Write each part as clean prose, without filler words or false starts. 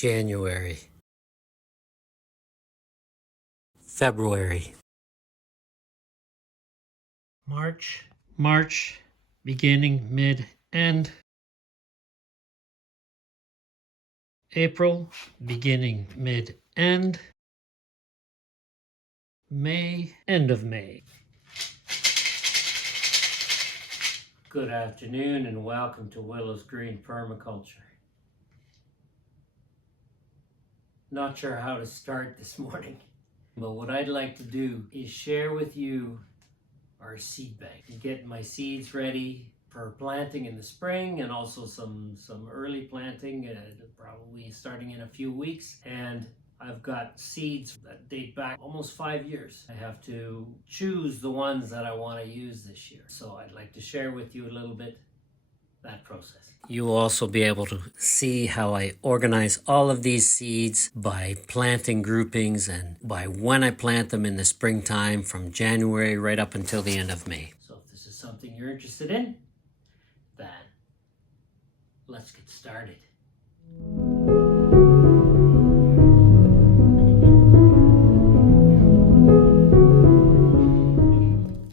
January, February, March, beginning, mid, end. April, beginning, mid, end. May, end of May. Good afternoon and welcome to Willow's Green Permaculture. Not sure how to start this morning, but what I'd like to do is share with you our seed bank and get my seeds ready for planting in the spring, and also some early planting, probably starting in a few weeks. And I've got seeds that date back almost 5 years. I have to choose the ones that I want to use this year. So I'd like to share with you a little bit that process. You will also be able to see how I organize all of these seeds by planting groupings and by when I plant them in the springtime from January right up until the end of May. So if this is something you're interested in, then let's get started.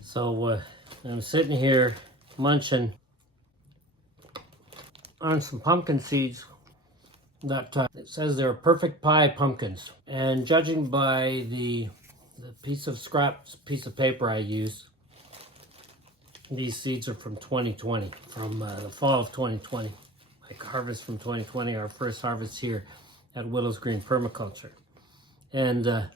So I'm sitting here munching on some pumpkin seeds that it says they're perfect pie pumpkins, and judging by the piece of paper I used, these seeds are from 2020, from the fall of 2020, like harvest from 2020, our first harvest here at Willow's Green Permaculture. And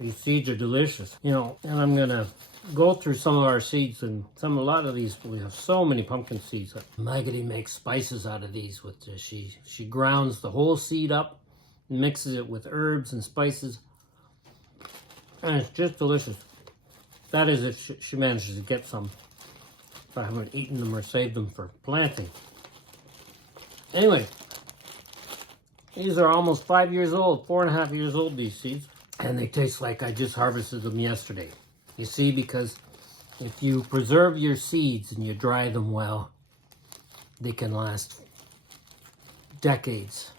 these seeds are delicious, you know. And I'm gonna go through some of our seeds, and a lot of these, we have so many pumpkin seeds. Maggie makes spices out of these with she grounds the whole seed up and mixes it with herbs and spices, and it's just delicious. That is, if she manages to get some, if I haven't eaten them or saved them for planting. Anyway, these are almost 5 years old, 4.5 years old, these seeds, and they taste like I just harvested them yesterday. You see, because if you preserve your seeds and you dry them well, they can last decades,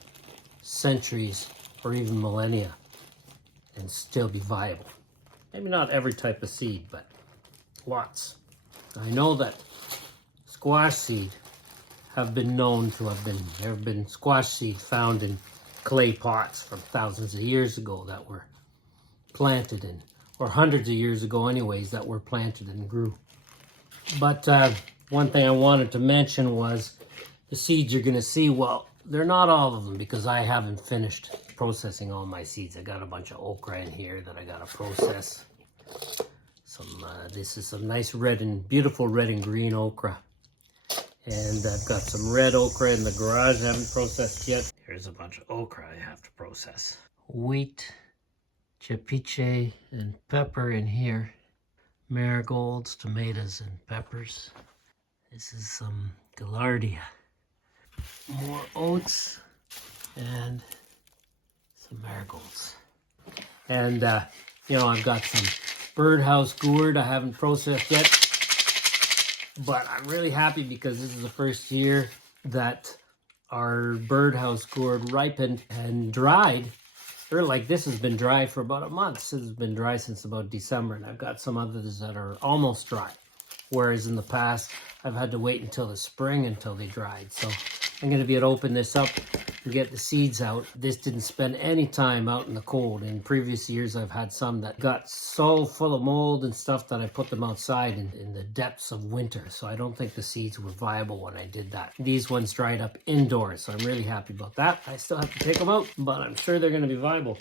centuries, or even millennia and still be viable. Maybe not every type of seed, but lots. I know that squash seed have been known to there have been squash seeds found in clay pots from thousands of years ago that were planted in, or hundreds of years ago anyways, that were planted and grew. But one thing I wanted to mention was the seeds you're gonna see. Well, they're not all of them, because I haven't finished processing all my seeds. I got a bunch of okra in here that I gotta process. This is some nice beautiful red and green okra. And I've got some red okra in the garage I haven't processed yet. Here's a bunch of okra I have to process. Wheat, Tchepiche, and pepper in here. Marigolds, tomatoes, and peppers. This is some gaillardia. More oats and some marigolds. And, I've got some birdhouse gourd I haven't processed yet. But I'm really happy because this is the first year that our birdhouse gourd ripened and dried. This has been dry for about a month. This has been dry since about December, and I've got some others that are almost dry. Whereas in the past, I've had to wait until the spring until they dried. So I'm going to be able to open this up and get the seeds out. This didn't spend any time out in the cold. In previous years, I've had some that got so full of mold and stuff that I put them outside in the depths of winter. So I don't think the seeds were viable when I did that. These ones dried up indoors, so I'm really happy about that. I still have to take them out, but I'm sure they're going to be viable.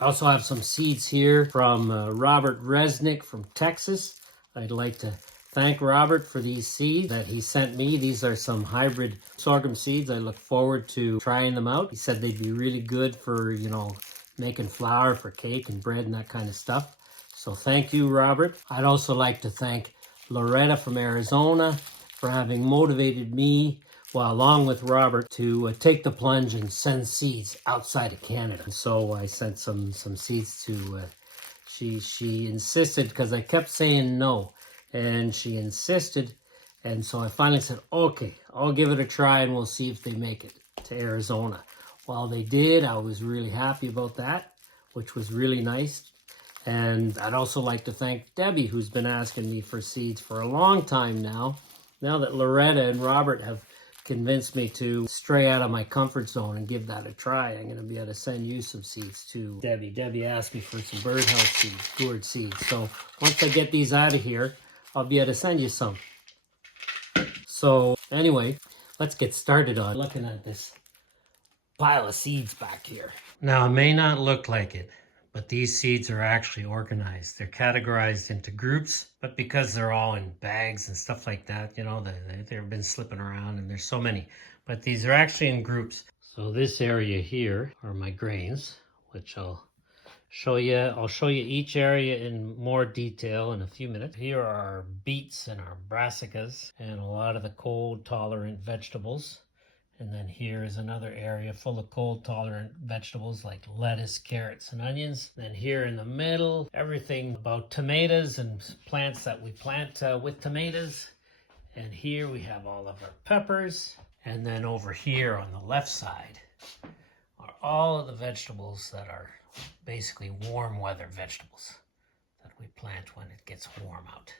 I also have some seeds here from Robert Resnick from Texas. I'd like to thank Robert for these seeds that he sent me. These are some hybrid sorghum seeds. I look forward to trying them out. He said they'd be really good for, making flour for cake and bread and that kind of stuff. So thank you, Robert. I'd also like to thank Loretta from Arizona for having motivated me, along with Robert, to take the plunge and send seeds outside of Canada. So I sent some seeds to, she insisted, because I kept saying no. And she insisted, and so I finally said, okay, I'll give it a try and we'll see if they make it to Arizona. Well, they did. I was really happy about that, which was really nice. And I'd also like to thank Debbie, who's been asking me for seeds for a long time now. Now that Loretta and Robert have convinced me to stray out of my comfort zone and give that a try, I'm going to be able to send you some seeds too, Debbie. Debbie asked me for some birdhouse seeds, gourd seeds. So once I get these out of here, I'll be able to send you some. So anyway, let's get started on looking at this pile of seeds back here. Now, it may not look like it, but these seeds are actually organized. They're categorized into groups, but because they're all in bags and stuff like that, you know, they've been slipping around and there's so many, but these are actually in groups. So this area here are my grains, which I'll show you. I'll show you each area in more detail in a few minutes. Here are our beets and our brassicas and a lot of the cold tolerant vegetables. And then here is another area full of cold-tolerant vegetables like lettuce, carrots, and onions. Then here in the middle, everything about tomatoes and plants that we plant with tomatoes. And here we have all of our peppers. And then over here on the left side are all of the vegetables that are basically warm weather vegetables that we plant when it gets warm out.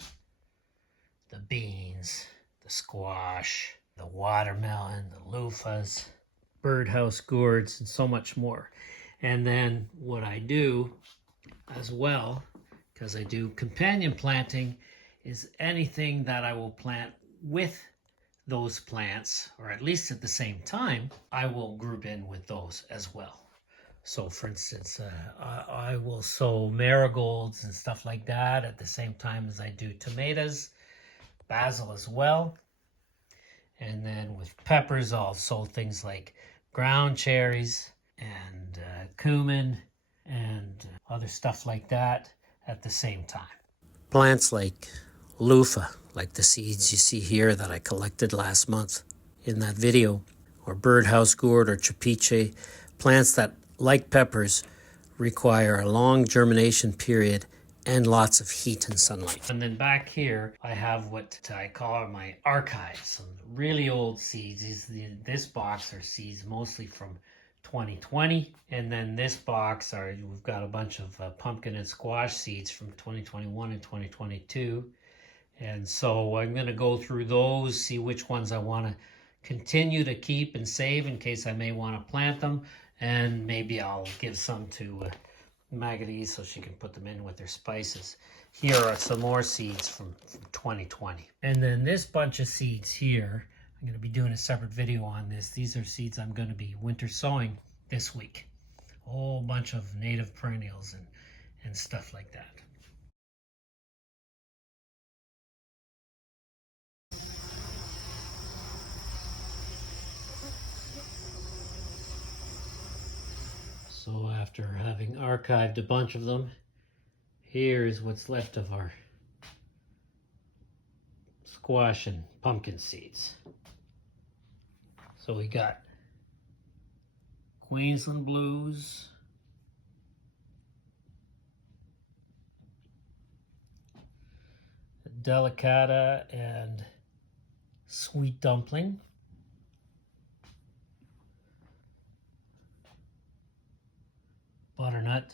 The beans, the squash, the watermelon, the loofahs, birdhouse gourds, and so much more. And then what I do as well, because I do companion planting, is anything that I will plant with those plants, or at least at the same time, I will group in with those as well. So for instance, I will sow marigolds and stuff like that at the same time as I do tomatoes, basil as well. And then with peppers, I'll sow things like ground cherries and cumin and other stuff like that at the same time. Plants like luffa, like the seeds you see here that I collected last month in that video, or birdhouse gourd or Tchepiche, plants that, like peppers, require a long germination period and lots of heat and sunlight. And then back here, I have what I call my archives, some really old seeds. This box are seeds mostly from 2020. And then this box we've got a bunch of pumpkin and squash seeds from 2021 and 2022. And so I'm going to go through those, see which ones I want to continue to keep and save in case I may want to plant them. And maybe I'll give some to Maggie so she can put them in with their spices. Here are some more seeds from 2020. And then this bunch of seeds here, I'm going to be doing a separate video on this. These are seeds I'm going to be winter sowing this week. A whole bunch of native perennials and stuff like that. So after having archived a bunch of them, here's what's left of our squash and pumpkin seeds. So we got Queensland Blues, Delicata, and Sweet Dumpling. Butternut.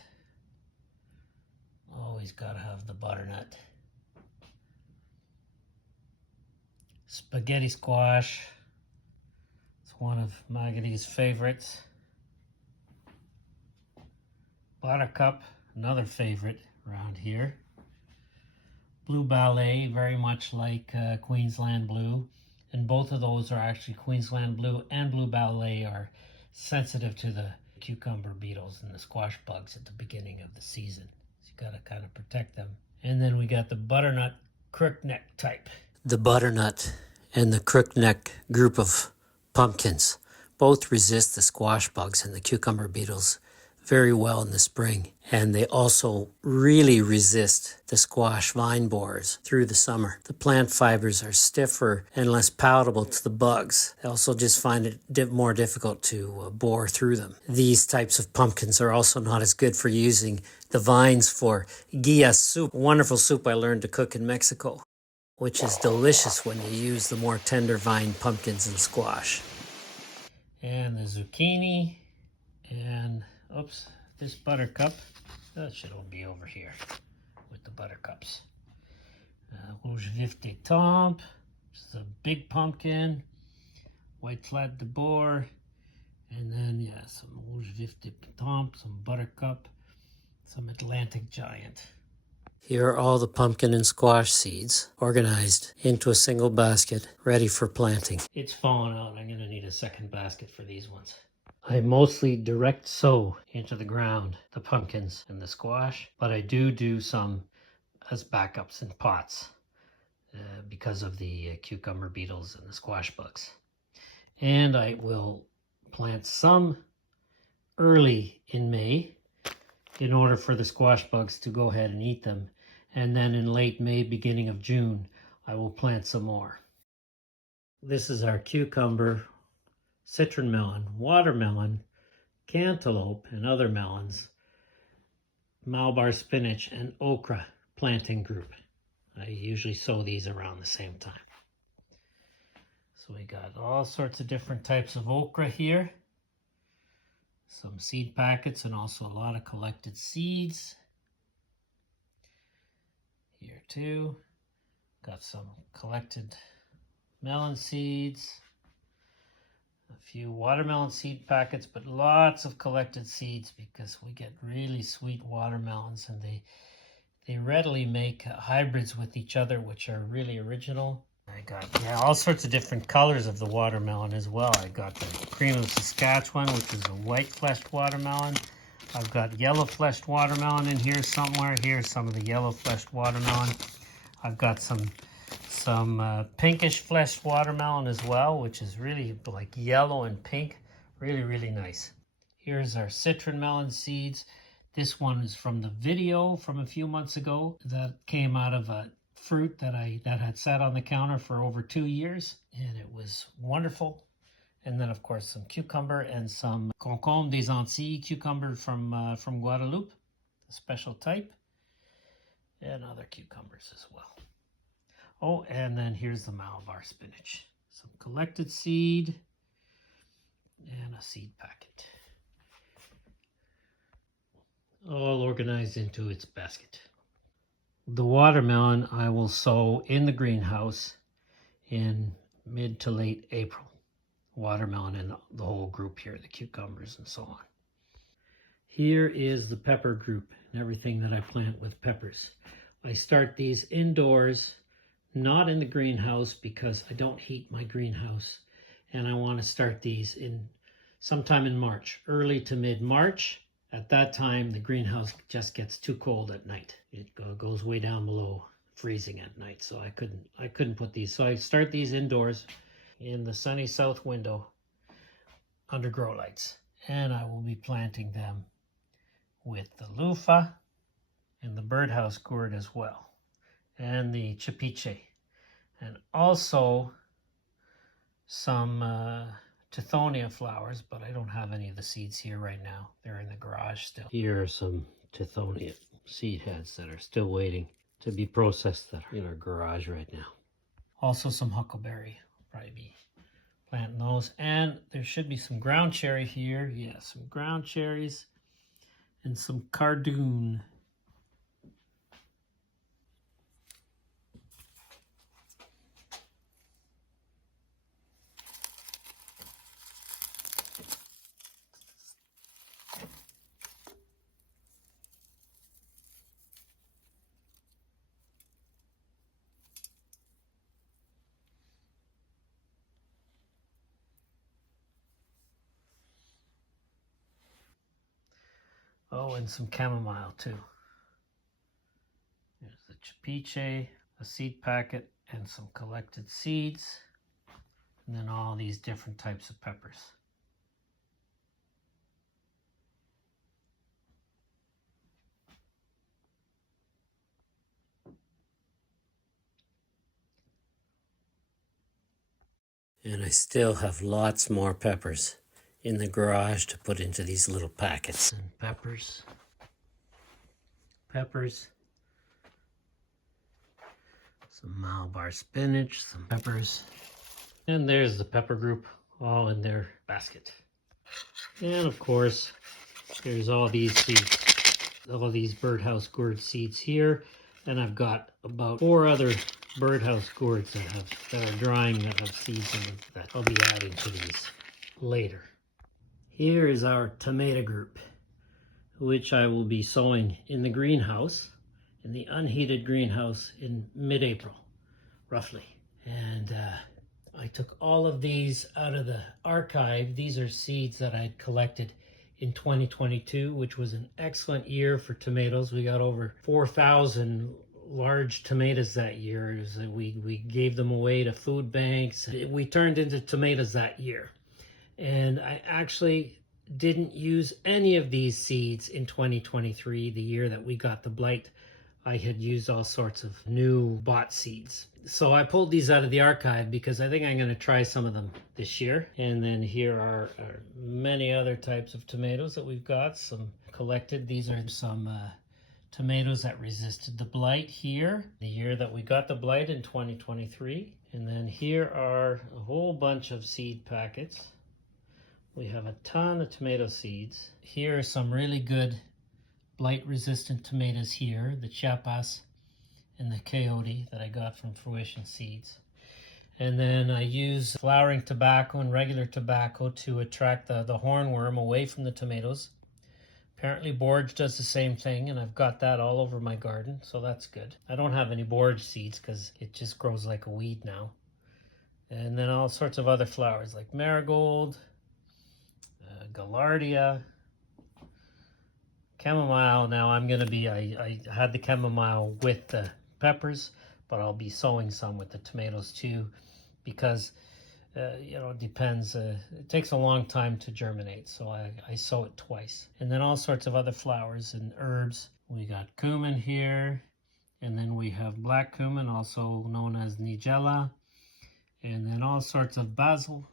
Always gotta have the butternut. Spaghetti squash. It's one of Maggie's favorites. Buttercup, another favorite around here. Blue Ballet, very much like Queensland Blue. And both of those are actually Queensland Blue and Blue Ballet are sensitive to the cucumber beetles and the squash bugs at the beginning of the season. So you gotta kind of protect them. And then we got the butternut crookneck type. The butternut and the crookneck group of pumpkins both resist the squash bugs and the cucumber beetles very well in the spring. And they also really resist the squash vine borers through the summer. The plant fibers are stiffer and less palatable to the bugs. They also just find it more difficult to bore through them. These types of pumpkins are also not as good for using the vines for guia soup, a wonderful soup I learned to cook in Mexico, which is delicious when you use the more tender vine pumpkins and squash. And the zucchini And, oops, this buttercup, that should all be over here with the buttercups. Rouge vif des tempes, just a big pumpkin, white flat de boer, and then, yeah, some rouge vif des tempes, some buttercup, some Atlantic giant. Here are all the pumpkin and squash seeds organized into a single basket, ready for planting. It's fallen out. I'm going to need a second basket for these ones. I mostly direct sow into the ground the pumpkins and the squash, but I do some as backups in pots because of the cucumber beetles and the squash bugs. And I will plant some early in May in order for the squash bugs to go ahead and eat them. And then in late May, beginning of June, I will plant some more. This is our cucumber, citron melon, watermelon, cantaloupe, and other melons, Malabar spinach, and okra planting group. I usually sow these around the same time. So we got all sorts of different types of okra here. Some seed packets and also a lot of collected seeds. Here too. Got some collected melon seeds. A few watermelon seed packets, but lots of collected seeds because we get really sweet watermelons and they readily make hybrids with each other, which are really original. I got all sorts of different colors of the watermelon as well. I got the cream of Saskatchewan, which is a white fleshed watermelon. I've got yellow fleshed watermelon in here somewhere. Here's some of the yellow fleshed watermelon. I've got some pinkish fleshed watermelon as well, which is really like yellow and pink. Really nice. Here's our citron melon seeds. This one is from the video from a few months ago that came out of a fruit that had sat on the counter for over 2 years, and it was wonderful. And then of course some cucumber and some concombre des Antilles cucumber from Guadeloupe, a special type, and other cucumbers as well. Oh, and then here's the Malabar spinach. Some collected seed and a seed packet. All organized into its basket. The watermelon I will sow in the greenhouse in mid to late April. Watermelon and the whole group here, the cucumbers and so on. Here is the pepper group and everything that I plant with peppers. I start these indoors, not in the greenhouse because I don't heat my greenhouse, and I want to start these in sometime in March, early to mid-March. At that time, the greenhouse just gets too cold at night. It goes way down below freezing at night, so I couldn't put these. So I start these indoors in the sunny south window under grow lights, and I will be planting them with the luffa and the birdhouse gourd as well, and the Tchepiche, and also some Tithonia flowers, but I don't have any of the seeds here right now. They're in the garage still. Here are some Tithonia seed heads that are still waiting to be processed that are in our garage right now. Also some huckleberry. I'll probably be planting those. And there should be some ground cherry here. Yeah, some ground cherries and some cardoon. Oh, and some chamomile too. There's the Tchepiche, a seed packet, and some collected seeds. And then all these different types of peppers. And I still have lots more peppers in the garage to put into these little packets. And peppers, some Malabar spinach, some peppers. And there's the pepper group all in their basket. And of course, there's all these seeds, all these birdhouse gourd seeds here. And I've got about 4 other birdhouse gourds that are drying that have seeds in them that I'll be adding to these later. Here is our tomato group, which I will be sowing in the greenhouse, in the unheated greenhouse in mid-April, roughly. And I took all of these out of the archive. These are seeds that I'd collected in 2022, which was an excellent year for tomatoes. We got over 4,000 large tomatoes that year. We gave them away to food banks. We turned into tomatoes that year. And I actually didn't use any of these seeds in 2023, the year that we got the blight. I had used all sorts of new bought seeds. So I pulled these out of the archive because I think I'm going to try some of them this year. And then here are many other types of tomatoes that we've got, some collected. These are some tomatoes that resisted the blight here, the year that we got the blight in 2023. And then here are a whole bunch of seed packets. We have a ton of tomato seeds. Here are some really good blight-resistant tomatoes here, the Chiapas and the Coyote that I got from Fruition Seeds. And then I use flowering tobacco and regular tobacco to attract the hornworm away from the tomatoes. Apparently borage does the same thing, and I've got that all over my garden, so that's good. I don't have any borage seeds because it just grows like a weed now. And then all sorts of other flowers like marigold, gaillardia, chamomile. Now I'm going to be, I had the chamomile with the peppers, but I'll be sowing some with the tomatoes too, because it depends. It takes a long time to germinate, so I sow it twice. And then all sorts of other flowers and herbs. We got cumin here, and then we have black cumin, also known as nigella, and then all sorts of basil,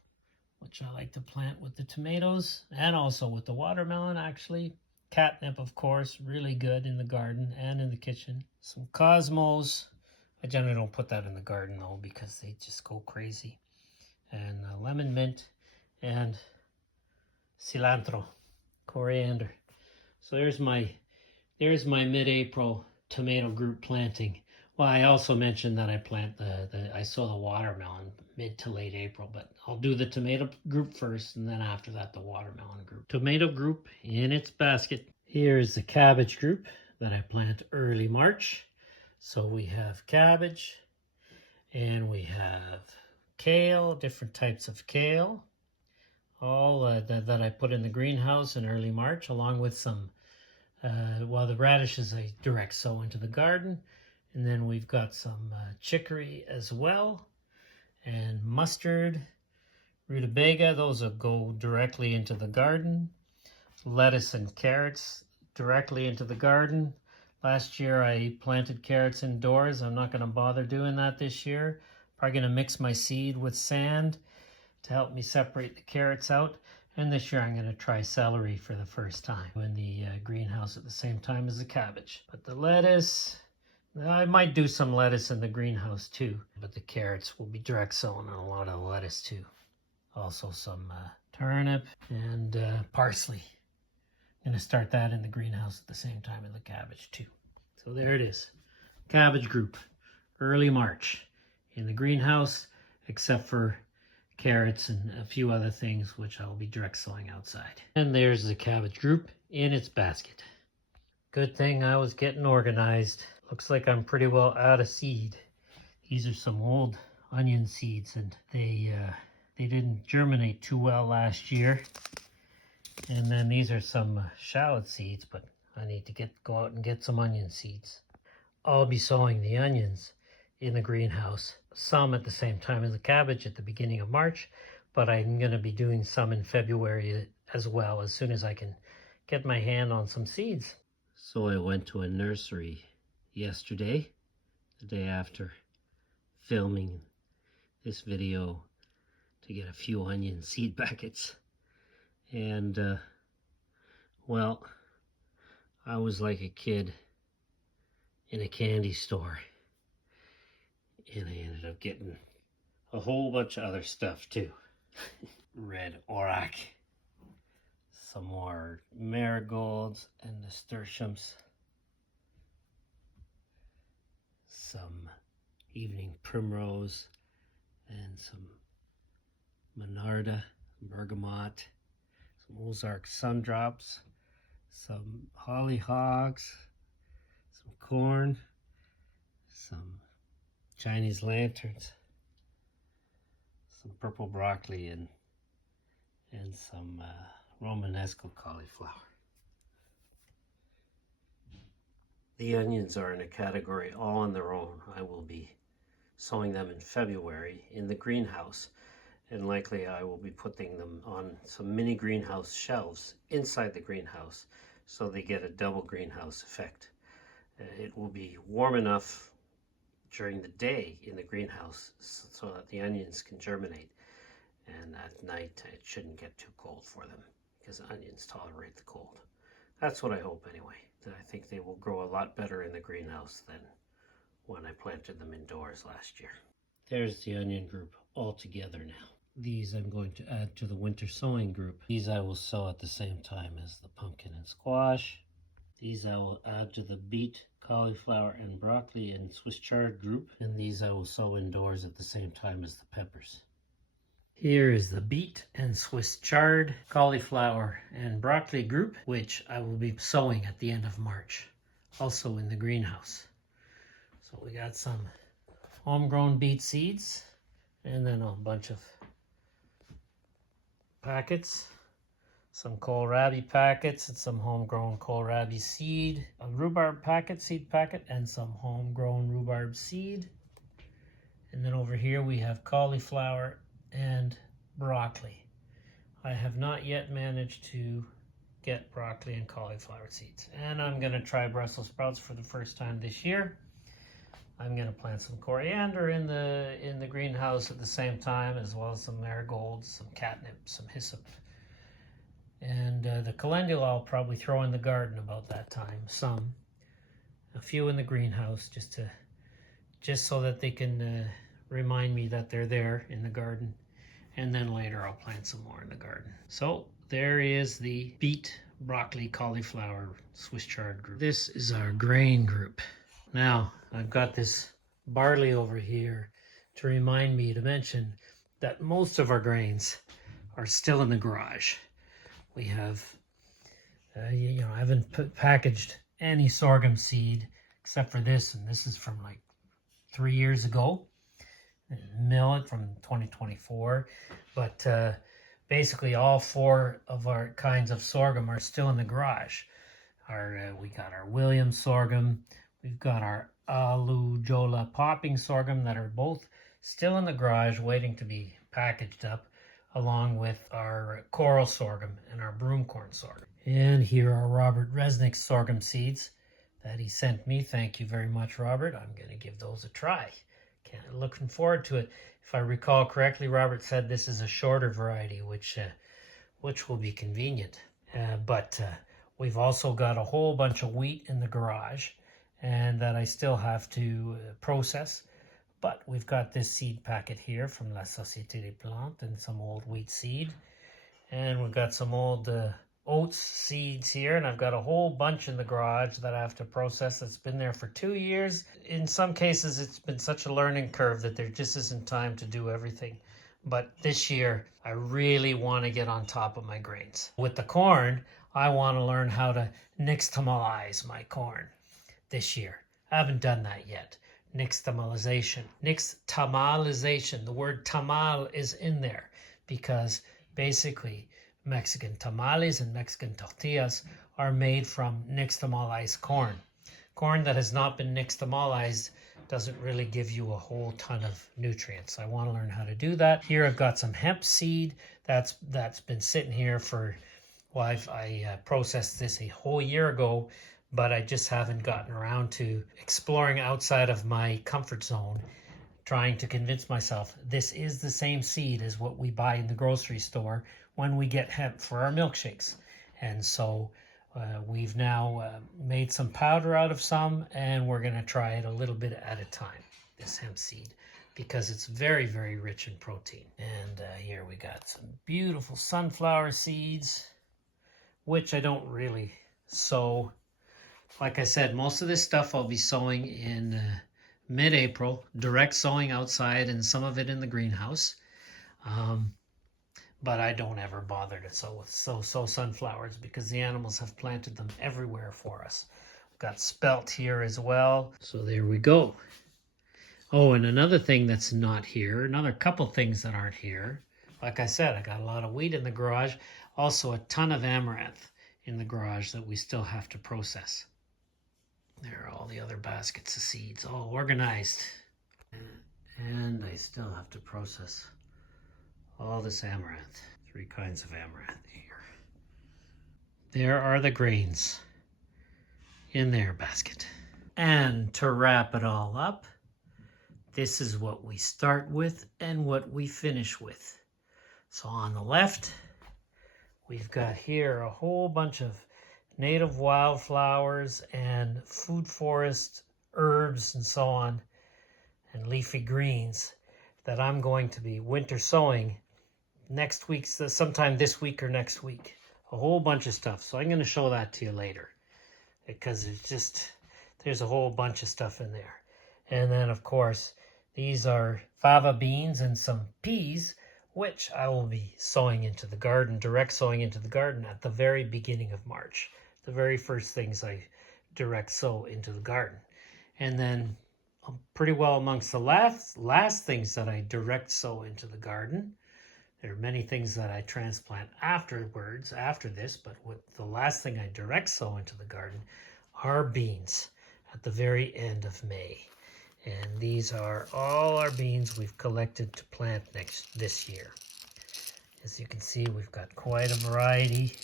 which I like to plant with the tomatoes and also with the watermelon, actually. Catnip, of course, really good in the garden and in the kitchen. Some cosmos. I generally don't put that in the garden though because they just go crazy. And lemon mint and cilantro, coriander. So there's my mid-April tomato group planting. Well, I also mentioned that I sow the watermelon mid to late April, but I'll do the tomato group first, and then after that, the watermelon group. Tomato group in its basket. Here's the cabbage group that I plant early March. So we have cabbage, and we have kale, different types of kale, all that I put in the greenhouse in early March, along with some, the radishes I direct sow into the garden. And then we've got some chicory as well, and mustard, rutabaga, those will go directly into the garden. Lettuce and carrots directly into the garden. Last year I planted carrots indoors. I'm not going to bother doing that this year. Probably going to mix my seed with sand to help me separate the carrots out. And this year I'm going to try celery for the first time in the greenhouse at the same time as the cabbage. But the lettuce, I might do some lettuce in the greenhouse too, but the carrots will be direct sown and a lot of lettuce too. Also some turnip and parsley. I'm going to start that in the greenhouse at the same time as the cabbage too. So there it is. Cabbage group, early March in the greenhouse, except for carrots and a few other things which I'll be direct sowing outside. And there's the cabbage group in its basket. Good thing I was getting organized. Looks like I'm pretty well out of seed. These are some old onion seeds, and they didn't germinate too well last year. And then these are some shallot seeds, but I need to go out and get some onion seeds. I'll be sowing the onions in the greenhouse, some at the same time as the cabbage at the beginning of March, but I'm going to be doing some in February as well, as soon as I can get my hand on some seeds. So I went to a nursery yesterday, the day after filming this video, to get a few onion seed packets. And well, I was like a kid in a candy store, and I ended up getting a whole bunch of other stuff too. Red auroch, some more marigolds and nasturtiums, some evening primrose, and some monarda, bergamot, some Ozark sundrops, some hollyhocks, some corn, some Chinese lanterns, some purple broccoli, and some Romanesco cauliflower. The onions are in a category all on their own. I will be sowing them in February in the greenhouse, and likely I will be putting them on some mini greenhouse shelves inside the greenhouse so they get a double greenhouse effect. It will be warm enough during the day in the greenhouse so that the onions can germinate, and at night it shouldn't get too cold for them because onions tolerate the cold. That's what I hope anyway. I think they will grow a lot better in the greenhouse than when I planted them indoors last year. There's the onion group all together now. These I'm going to add to the winter sowing group. These I will sow at the same time as the pumpkin and squash. These I will add to the beet, cauliflower, and broccoli and Swiss chard group. And these I will sow indoors at the same time as the peppers. Here is the beet and Swiss chard, cauliflower, and broccoli group, which I will be sowing at the end of March, also in the greenhouse. So we got some homegrown beet seeds, and then a bunch of packets, some kohlrabi packets, and some homegrown kohlrabi seed, a rhubarb packet, seed packet, and some homegrown rhubarb seed. And then over here we have cauliflower and broccoli. I have not yet managed to get broccoli and cauliflower seeds, and I'm going to try Brussels sprouts for the first time this year. I'm going to plant some coriander in the greenhouse at the same time, as well as some marigolds, some catnip, some hyssop, and the calendula I'll probably throw in the garden about that time. A few in the greenhouse just so that they can remind me that they're there in the garden. And then later I'll plant some more in the garden. So there is the beet, broccoli, cauliflower, Swiss chard group. This is our grain group. Now I've got this barley over here to remind me to mention that most of our grains are still in the garage. We have, I haven't packaged any sorghum seed except for this, and this is from like 3 years ago. Millet from 2024, but basically all 4 of our kinds of sorghum are still in the garage. We got our Williams sorghum, we've got our Alujola popping sorghum that are both still in the garage waiting to be packaged up, along with our coral sorghum and our broomcorn sorghum. And here are Robert Resnick's sorghum seeds that he sent me. Thank you very much, Robert. I'm going to give those a try. Looking forward to it. If I recall correctly, Robert said this is a shorter variety, which will be convenient. But we've also got a whole bunch of wheat in the garage, and that I still have to process. But we've got this seed packet here from La Société des Plantes and some old wheat seed, and we've got some old oats seeds here, and I've got a whole bunch in the garage that I have to process that's been there for 2 years. In some cases it's been such a learning curve that there just isn't time to do everything, but this year I really want to get on top of my grains. With the corn, I want to learn how to nixtamalize my corn this year. I haven't done that yet. Nixtamalization, the word tamal is in there because basically Mexican tamales and Mexican tortillas are made from nixtamalized corn. Corn that has not been nixtamalized doesn't really give you a whole ton of nutrients. I want to learn how to do that. Here I've got some hemp seed that's been sitting here for, well, I processed this a whole year ago, but I just haven't gotten around to exploring outside of my comfort zone, trying to convince myself this is the same seed as what we buy in the grocery store when we get hemp for our milkshakes. And so we've now made some powder out of some, and we're going to try it a little bit at a time, this hemp seed, because it's very, very rich in protein. And here we got some beautiful sunflower seeds. which I don't really sow. Like I said, most of this stuff I'll be sowing in mid-April, direct sowing outside and some of it in the greenhouse. But I don't ever bother to sow sunflowers because the animals have planted them everywhere for us. We've got spelt here as well. So there we go. Oh, and another thing that's not here, another couple things that aren't here. Like I said, I got a lot of wheat in the garage. Also a ton of amaranth in the garage that we still have to process. There are all the other baskets of seeds, all organized. And I still have to process all this amaranth. 3 kinds of amaranth here. There are the grains in their basket. And to wrap it all up, this is what we start with and what we finish with. So on the left, we've got here a whole bunch of native wildflowers and food forest herbs and so on, and leafy greens that I'm going to be winter sowing next week, sometime this week or next week. A whole bunch of stuff. So I'm going to show that to you later because there's a whole bunch of stuff in there. And then, of course, these are fava beans and some peas, which I will be sowing into the garden, direct sowing into the garden at the very beginning of March. The very first things I direct sow into the garden. And then pretty well amongst the last things that I direct sow into the garden. There are many things that I transplant afterwards, after this, but the last thing I direct sow into the garden are beans at the very end of May. And these are all our beans we've collected to plant this year. As you can see, we've got quite a variety.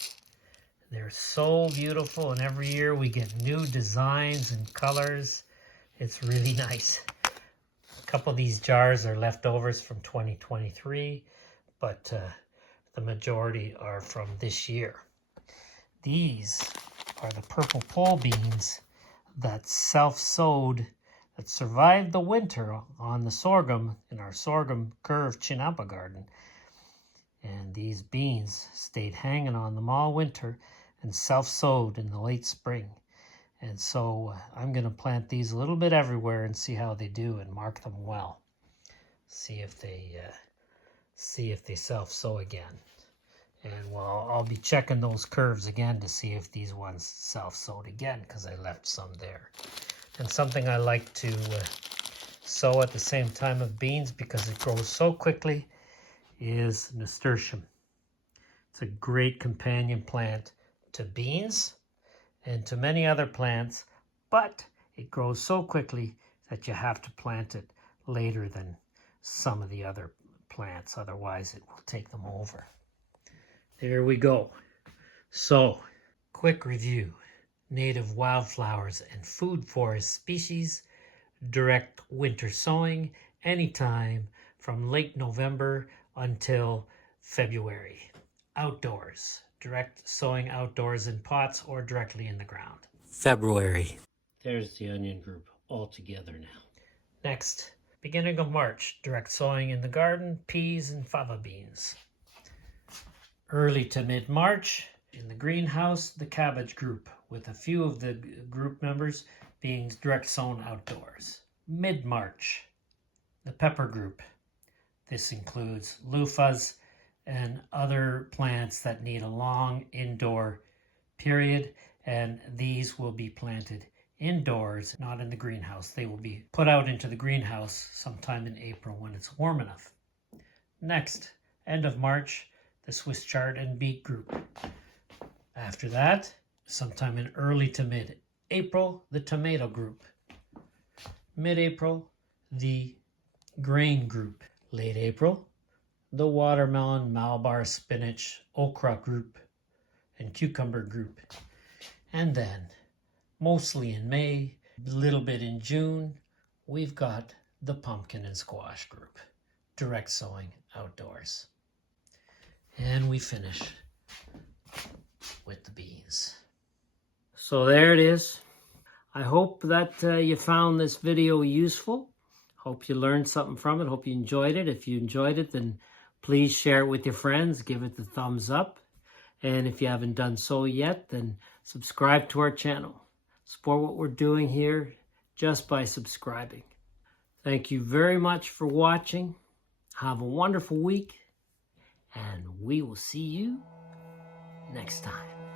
They're so beautiful, and every year we get new designs and colors. It's really nice. A couple of these jars are leftovers from 2023, but the majority are from this year. These are the purple pole beans that self-sowed, that survived the winter on the sorghum in our sorghum curve chinampa garden. And these beans stayed hanging on them all winter and self-sowed in the late spring. And so I'm going to plant these a little bit everywhere and see how they do and mark them well. See if they self-sow again. And well, I'll be checking those curves again to see if these ones self-sowed again, because I left some there. And something I like to sow at the same time of beans because it grows so quickly is nasturtium. It's a great companion plant to beans and to many other plants, but it grows so quickly that you have to plant it later than some of the other plants, otherwise it will take them over. There we go. So, quick review. Native wildflowers and food forest species, direct winter sowing anytime from late November until February. Outdoors, direct sowing outdoors in pots or directly in the ground. February. There's the onion group all together now. Next, beginning of March, direct sowing in the garden, peas and fava beans. Early to mid-March, in the greenhouse, the cabbage group, with a few of the group members being direct sown outdoors. Mid-March, the pepper group. This includes luffas and other plants that need a long indoor period, and these will be planted indoors, not in the greenhouse. They will be put out into the greenhouse sometime in April when it's warm enough. Next, end of March, the Swiss chard and beet group. After that, sometime in early to mid-April, the tomato group. Mid-April, the grain group. Late April, the watermelon, Malabar, spinach, okra group, and cucumber group. And then, mostly in May, a little bit in June, we've got the pumpkin and squash group. Direct sowing outdoors. And we finish with the beans. So there it is. I hope that you found this video useful. Hope you learned something from it. Hope you enjoyed it. If you enjoyed it, then please share it with your friends. Give it the thumbs up. And if you haven't done so yet, then subscribe to our channel. Support what we're doing here just by subscribing. Thank you very much for watching. Have a wonderful week, and we will see you next time.